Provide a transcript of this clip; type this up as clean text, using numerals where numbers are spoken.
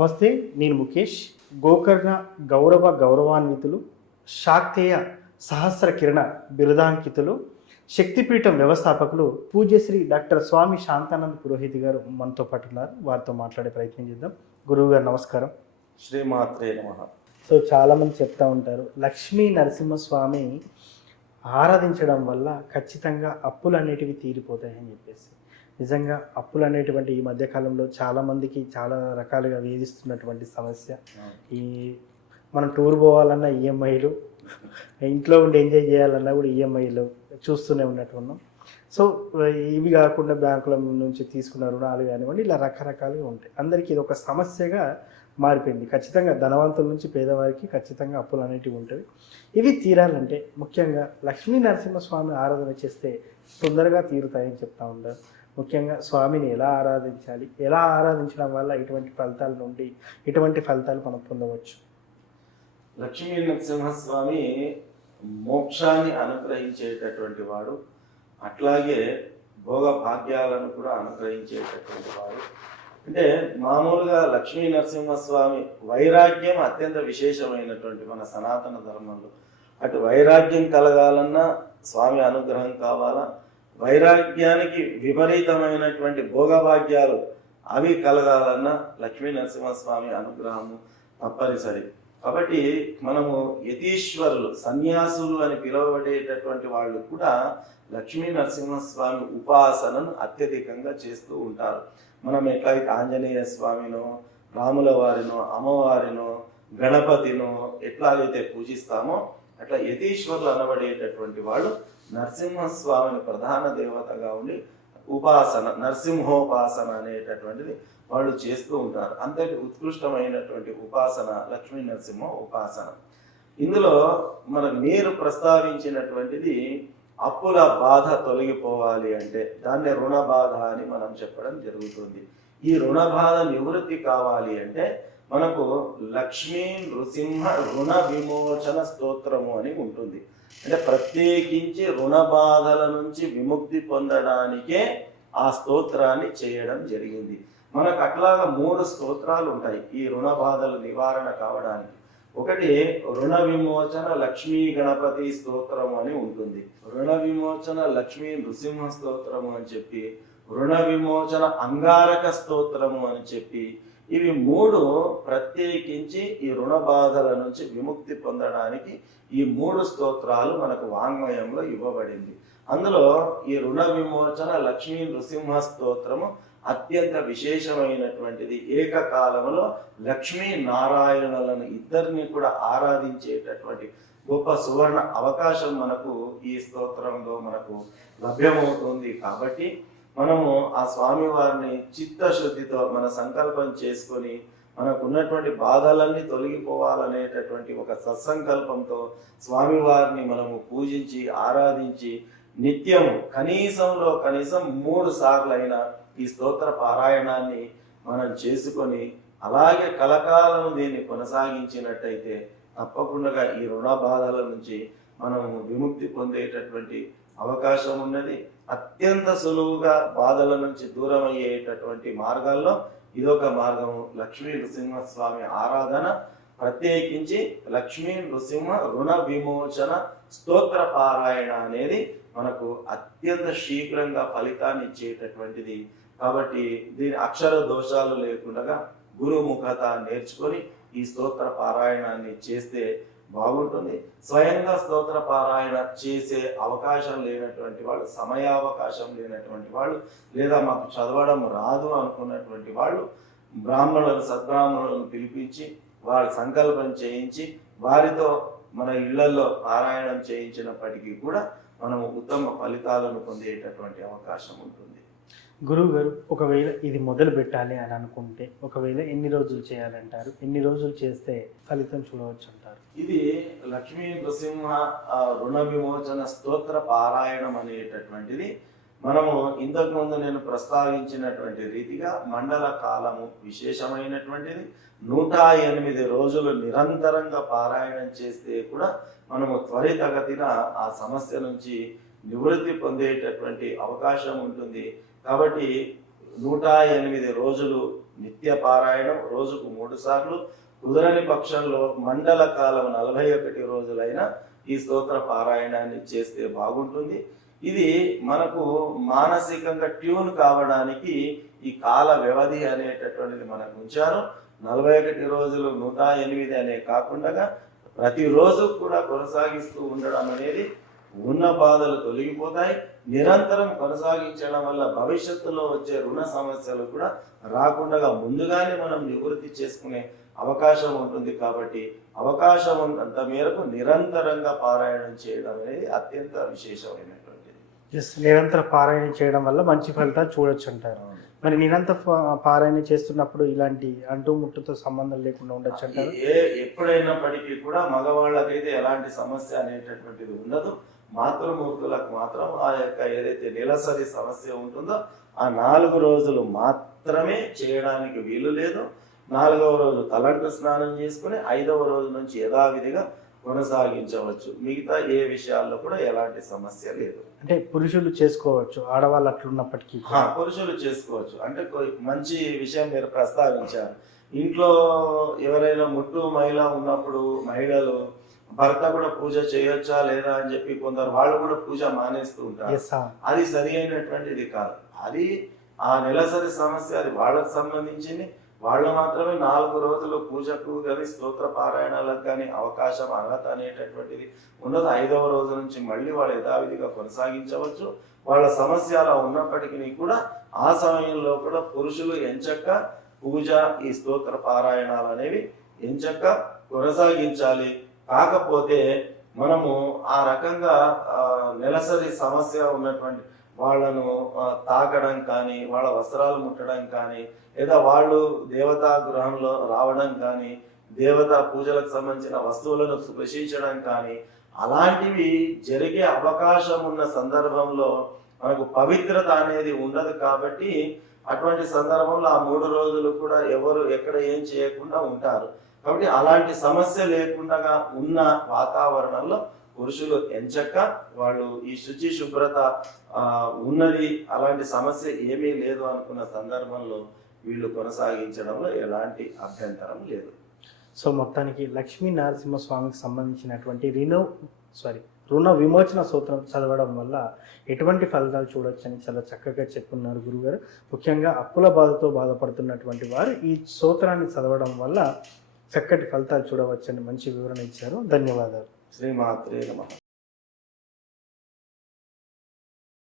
నమస్తే, నేను ముఖేష్. గోకర్ణ గౌరవాన్వితులు, శాక్తేయ సహస్ర కిరణ బిరుదాంకితులు, శక్తిపీఠం వ్యవస్థాపకులు పూజ్యశ్రీ డాక్టర్ స్వామి శాంతానంద పురోహిత్ గారు మనతో పాటు ఉన్నారు. వారితో మాట్లాడే ప్రయత్నం చేద్దాం. గురువు గారు నమస్కారం. శ్రీమాత్రే నమః. సో చాలామంది చెప్తా ఉంటారు, లక్ష్మీ నరసింహస్వామి ఆరాధించడం వల్ల ఖచ్చితంగా అప్పులు అనేటివి తీరిపోతాయని చెప్పేసి. నిజంగా అప్పులు అనేటువంటి ఈ మధ్యకాలంలో చాలామందికి చాలా రకాలుగా వేధిస్తున్నటువంటి సమస్య. ఈ మనం టూర్ పోవాలన్నా ఈఎంఐలు, ఇంట్లో ఉండి ఎంజాయ్ చేయాలన్నా కూడా ఈఎంఐలు చూస్తూనే ఉన్నట్టున్నాం. సో ఇవి కాకుండా బ్యాంకుల నుంచి తీసుకున్న రుణాలు కానివ్వండి, ఇలా రకరకాలుగా ఉంటాయి. అందరికీ ఇది ఒక సమస్యగా మారిపోయింది. ఖచ్చితంగా ధనవంతుల నుంచి పేదవారికి ఖచ్చితంగా అప్పులు అనేటివి ఉంటాయి. ఇవి తీరాలంటే ముఖ్యంగా లక్ష్మీ నరసింహస్వామి ఆరాధన చేస్తే తొందరగా తీరుతాయని చెప్తా ఉంటారు. ముఖ్యంగా స్వామిని ఎలా ఆరాధించాలి, ఎలా ఆరాధించడం వల్ల ఇటువంటి ఫలితాల నుండి ఇటువంటి ఫలితాలు మనం పొందవచ్చు? లక్ష్మీ నరసింహస్వామి మోక్షాన్ని అనుగ్రహించేటటువంటి వాడు, అట్లాగే భోగ భాగ్యాలను కూడా అనుగ్రహించేటటువంటి వాడు. అంటే మామూలుగా లక్ష్మీ నరసింహస్వామి వైరాగ్యం అత్యంత విశేషమైనటువంటి మన సనాతన ధర్మంలో. అటు వైరాగ్యం కలగాలన్నా స్వామి అనుగ్రహం కావాలా, వైరాగ్యానికి విపరీతమైనటువంటి భోగభాగ్యాలు అవి కలగాలన్నా లక్ష్మీ నరసింహస్వామి అనుగ్రహము తప్పనిసరి. కాబట్టి మనము యతీశ్వరులు, సన్యాసులు అని పిలువబడేటటువంటి వాళ్ళు కూడా లక్ష్మీ నరసింహస్వామి ఉపాసనను అత్యధికంగా చేస్తూ ఉంటారు. మనం ఎట్లయితే ఆంజనేయ స్వామినో, రాముల వారినో, అమ్మవారినో, గణపతినో ఎట్లాగైతే పూజిస్తామో అట్లా యతీశ్వరులు అనబడేటటువంటి వాళ్ళు నరసింహస్వామిని ప్రధాన దేవతగా ఉండి ఉపాసన, నరసింహోపాసన అనేటటువంటిది వాళ్ళు చేస్తూ ఉంటారు. అంతటి ఉత్కృష్టమైనటువంటి ఉపాసన లక్ష్మీ నరసింహ ఉపాసన. ఇందులో మీరు ప్రస్తావించినటువంటిది అప్పుల బాధ తొలగిపోవాలి అంటే దాన్ని రుణ బాధ అని మనం చెప్పడం జరుగుతుంది. ఈ రుణ బాధ నివృత్తి కావాలి అంటే మనకు లక్ష్మీ నృసింహ రుణ విమోచన స్తోత్రము అని ఉంటుంది. అంటే ప్రత్యేకించి రుణ బాధల నుంచి విముక్తి పొందడానికే ఆ స్తోత్రాన్ని చేయడం జరిగింది. మనకు అట్లాగా 3 స్తోత్రాలు ఉంటాయి ఈ రుణ బాధల నివారణ కావడానికి. ఒకటి రుణ విమోచన లక్ష్మీ గణపతి స్తోత్రము అని ఉంటుంది, రుణ విమోచన లక్ష్మీ నృసింహ స్తోత్రము అని చెప్పి, రుణ విమోచన అంగారక స్తోత్రము అని చెప్పి, ఇవి 3 ప్రత్యేకించి ఈ రుణ బాధల నుంచి విముక్తి పొందడానికి ఈ 3 స్తోత్రాలు మనకు వాంగ్మయంలో ఇవ్వబడింది. అందులో ఈ రుణ విమోచన లక్ష్మీ నృసింహ స్తోత్రము అత్యంత విశేషమైనటువంటిది. ఏకకాలంలో లక్ష్మీ నారాయణులను ఇద్దరిని కూడా ఆరాధించేటటువంటి గొప్ప సువర్ణ అవకాశం మనకు ఈ స్తోత్రంలో మనకు లభ్యమవుతుంది. కాబట్టి మనము ఆ స్వామి వారిని చిత్తశుద్ధితో మన సంకల్పం చేసుకొని మనకు ఉన్నటువంటి బాధలన్నీ తొలగిపోవాలనేటటువంటి ఒక సత్సంకల్పంతో స్వామివారిని మనము పూజించి ఆరాధించి నిత్యము కనీసంలో కనీసం 3 సార్లు అయినా ఈ స్తోత్ర పారాయణాన్ని మనం చేసుకొని అలాగే కలకాలం దీన్ని కొనసాగించినట్టయితే తప్పకుండా ఈ రుణ బాధల నుంచి మనము విముక్తి పొందేటటువంటి అవకాశం ఉన్నది. అత్యంత సులువుగా బాధల నుంచి దూరం అయ్యేటటువంటి మార్గాల్లో ఇదొక మార్గము. లక్ష్మీ నృసింహస్వామి ఆరాధన, ప్రత్యేకించి లక్ష్మీ నృసింహ రుణ విమోచన స్తోత్ర పారాయణ అనేది మనకు అత్యంత శీఘ్రంగా ఫలితాన్ని ఇచ్చేటటువంటిది. కాబట్టి దీని అక్షర దోషాలు లేకుండా గురుముఖత నేర్చుకొని ఈ స్తోత్ర పారాయణాన్ని చేస్తే బాగుంటుంది. స్వయంగా స్తోత్ర పారాయణ చేసే అవకాశం లేనటువంటి వాళ్ళు, సమయావకాశం లేనటువంటి వాళ్ళు, లేదా మాకు చదవడం రాదు అనుకున్నటువంటి వాళ్ళు బ్రాహ్మణులను, సద్బ్రాహ్మణులను పిలిపించి వారి సంకల్పం చేయించి వారితో మన ఇళ్లలో పారాయణం చేయించినప్పటికీ కూడా మనము ఉత్తమ ఫలితాలను పొందేటటువంటి అవకాశం ఉంటుంది. గురువు గారు, ఒకవేళ ఇది మొదలు పెట్టాలి అని అనుకుంటే ఒకవేళ ఎన్ని రోజులు చేయాలంటారు? ఎన్ని రోజులు చేస్తే ఫలితం చూడవచ్చు అంటారు? ఇది లక్ష్మీ నృసింహ రుణ విమోచన స్తోత్ర పారాయణం అనేటటువంటిది మనము ఇంతకు ముందు నేను ప్రస్తావించినటువంటి రీతిగా మండల కాలము విశేషమైనటువంటిది. 108 రోజులు నిరంతరంగా పారాయణం చేస్తే కూడా మనము త్వరితగతిన ఆ సమస్య నుంచి నివృత్తి పొందేటటువంటి అవకాశం ఉంటుంది. కాబట్టి 108 రోజులు నిత్య పారాయణం రోజుకు 3 సార్లు, కుదరని పక్షంలో మండల కాలం 41 రోజులైనా ఈ స్తోత్ర పారాయణాన్ని చేస్తే బాగుంటుంది. ఇది మనకు మానసికంగా ట్యూన్ కావడానికి ఈ కాల వ్యవధి అనేటటువంటిది మనకు ఉంచారు. 41 రోజులు 108 అనే కాకుండా ప్రతిరోజు కూడా కొనసాగిస్తూ ఉండడం అనేది ఉన్న బాధలు తొలగిపోతాయి. నిరంతరం కొనసాగించడం వల్ల భవిష్యత్తులో వచ్చే రుణ సమస్యలు కూడా రాకుండా ముందుగానే మనం నివృత్తి చేసుకునే అవకాశం ఉంటుంది. కాబట్టి అవకాశం ఉన్నంత మేరకు నిరంతరంగా పారాయణం చేయడం అనేది అత్యంత విశేషమైనటువంటిది. నిరంతర పారాయణ చేయడం వల్ల మంచి ఫలితాలు చూడొచ్చు అంటారు. మరి నిరంతర పారాయణ చేస్తున్నప్పుడు ఇలాంటి అంటూ ముట్టుతో సంబంధం లేకుండా ఉండొచ్చు అంటారు. ఎప్పుడైనప్పటికీ కూడా మగవాళ్ళకైతే ఎలాంటి సమస్య అనేటటువంటిది ఉండదు. మాతృమూర్తులకు మాత్రం ఆ యొక్క ఏదైతే నెలసరి సమస్య ఉంటుందో ఆ 4 రోజులు మాత్రమే చేయడానికి వీలు లేదు. 4వ రోజు తలంటు స్నానం చేసుకుని 5వ రోజు నుంచి యథావిధిగా కొనసాగించవచ్చు. మిగతా ఏ విషయాల్లో కూడా ఎలాంటి సమస్య లేదు. అంటే పురుషులు చేసుకోవచ్చు, ఆడవాళ్ళు అట్లున్నప్పటికీ పురుషులు చేసుకోవచ్చు. అంటే మంచి విషయం మీరు ప్రస్తావించారు. ఇంట్లో ఎవరైనా ముట్టు మహిళ ఉన్నప్పుడు మహిళలు భర్త కూడా పూజ చేయొచ్చా లేదా అని చెప్పి కొందరు వాళ్ళు కూడా పూజ మానేస్తూ ఉంటారు. అది సరి అయినటువంటిది కాదు. అది ఆ నెలసరి సమస్య, అది వాళ్ళకు సంబంధించింది. వాళ్ళు మాత్రమే 4 రోజులు పూజకు కానీ స్తోత్ర పారాయణాలకు కానీ అవకాశం, అర్హత అనేటటువంటిది ఉండదు. 5వ రోజు నుంచి మళ్ళీ వాళ్ళు యథావిధిగా కొనసాగించవచ్చు. వాళ్ళ సమస్య అలా ఉన్నప్పటికీ కూడా ఆ సమయంలో కూడా పురుషులు ఎంచక్క పూజ, ఈ స్తోత్ర పారాయణాలు అనేవి ఎంచక్క కొనసాగించాలి. కాకపోతే మనము ఆ రకంగా నెలసరి సమస్య ఉన్నటువంటి వాళ్ళను తాకడం కానీ, వాళ్ళ వస్త్రాలు ముట్టడం కానీ, లేదా వాళ్ళు దేవతా గృహంలో రావడం కానీ, దేవతా పూజలకు సంబంధించిన వస్తువులను స్పృశించడం కానీ అలాంటివి జరిగే అవకాశం ఉన్న సందర్భంలో మనకు పవిత్రత అనేది ఉండదు. కాబట్టి అటువంటి సందర్భంలో ఆ 3 రోజులు కూడా ఎవరు ఎక్కడ ఏం చేయకుండా ఉంటారు. కాబట్టి అలాంటి సమస్య లేకుండా ఉన్న వాతావరణంలో పురుషులు ఎంచక్క వాళ్ళు ఈ శుచి శుభ్రత ఉన్నది, అలాంటి సమస్య ఏమీ లేదు అనుకున్న సందర్భంలో వీళ్ళు కొనసాగించడంలో ఎలాంటి అభ్యంతరం లేదు. సో మొత్తానికి లక్ష్మీ నరసింహస్వామికి సంబంధించినటువంటి రుణ విమోచన సూత్రం చదవడం వల్ల ఎటువంటి ఫలితాలు చూడొచ్చని చాలా చక్కగా చెప్పున్నారు గురుగారు. ముఖ్యంగా అప్పుల బాధతో బాధపడుతున్నటువంటి వారు ఈ సూత్రాన్ని చదవడం వల్ల చక్కటి ఫలితాలు చూడవచ్చని మంచి వివరణ ఇచ్చారు. ధన్యవాదాలు. శ్రీమాత్రే నమః.